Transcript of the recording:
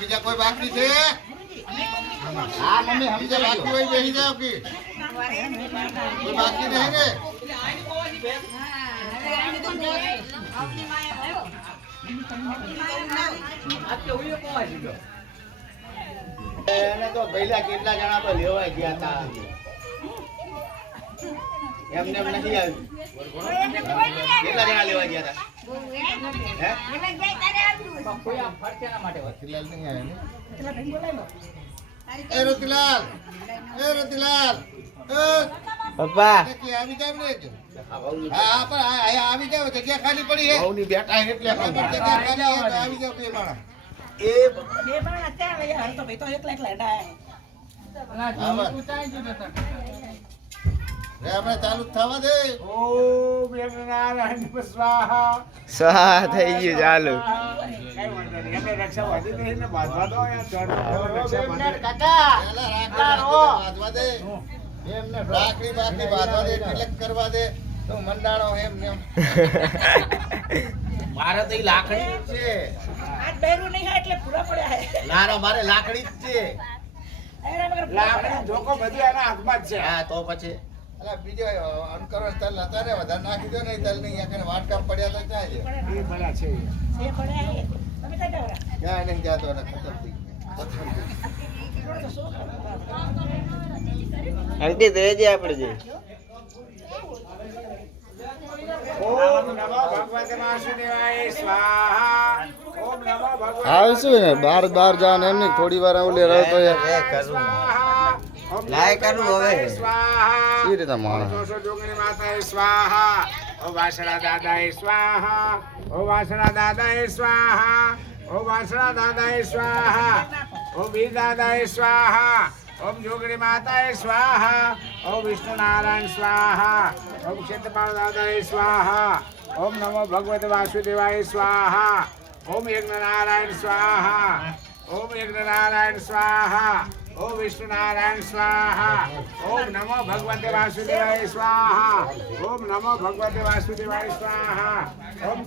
બીજા કોઈ બાકી છે? હા મમ્મી બીજા બાકી હોય બેસી જાવ કે કોઈ બાકી નહીં ને? એને તો પહેલા કેટલા જણા તો લેવા ગયા હતા, એમને એમ નથી આવ્યું. કેટલા જણા લેવા ગયા હતા? એ રતિલાલ, એ રતિલાલ, પપ્પા આવી જાવ ને. હા પણ આવી જાવ, જગ્યા ખાલી પડી છે. બહુ ની બેઠા એટલે જગ્યા ખાલી આવી જાવ. બે માણસ એ બે માણસ અત્યારે યાર તો ભાઈ તો એકલા એકલા આપણે ચાલુ થવા દે. ઓમ નારાયણ સ્વાહા. સ્વાહા થઈ ગયું ચાલુ. કઈ વાંધો નહીં, આપણે રક્ષા વાદી દે ને બાંધવા દો યાર. કાકા બાંધવા દે એમને, રાખડી બાકડી બાંધવા દે, તિલક કરવા દે તો મંડાણો એમ ને મારે તો લાકડી છે. આજ બેરું નહીં એટલે પૂરા પડ્યા છે. લારો મારે લાકડી જ છે. લાકડી જોકો બધું એના હાથમાં જ છે. હા તો પછી અલા બીજો અનકરણ તલ હતા ને વધારે નાખી દો ને. તલ નહીં આગળ વાટકા પડ્યા તો જાય છે. એ પડ્યા છે. એ પડ્યા છે. તમે કઈ દોરા ક્યાં નહીં જાતો ને ખતમ થઈ ગયું. અંકિત રેજે આપણે જે આવશું ને બાર બાર જવાનું એમ નહીં, થોડી વાર ઓલે રહે તો લાય કરું હવે એ રીતે માણસ જોગણી માતા સ્વાહા. ઓ વાસણા દાદા સ્વાહા. ઓ વાસણા દાદા સ્વાહા. ઓ વાસણા દાદા સ્વાહા. ઓ વીર દાદા સ્વાહા. ઓમ જોગણી માતા સ્વાહા. ઓમ વિષ્ણુ નારાયણ સ્વાહા. ઓમ ક્ષેત્રપાલ દાદા સ્વાહા. ઓમ નમો ભગવતે વાસુદેવાય સ્વાહા. ઓમ યજ્ઞ નારાયણ સ્વાહા. ઓમ યજ્ઞ નારાયણ સ્વાહા. ઓમ વિષ્ણુ નારાયણ સ્વાહા. ઓમ નમો ભગવતે વાસુદેવાય સ્વાહા. ઓમ નમો ભગવતે વાસુદેવાય સ્વાહા. ઓમ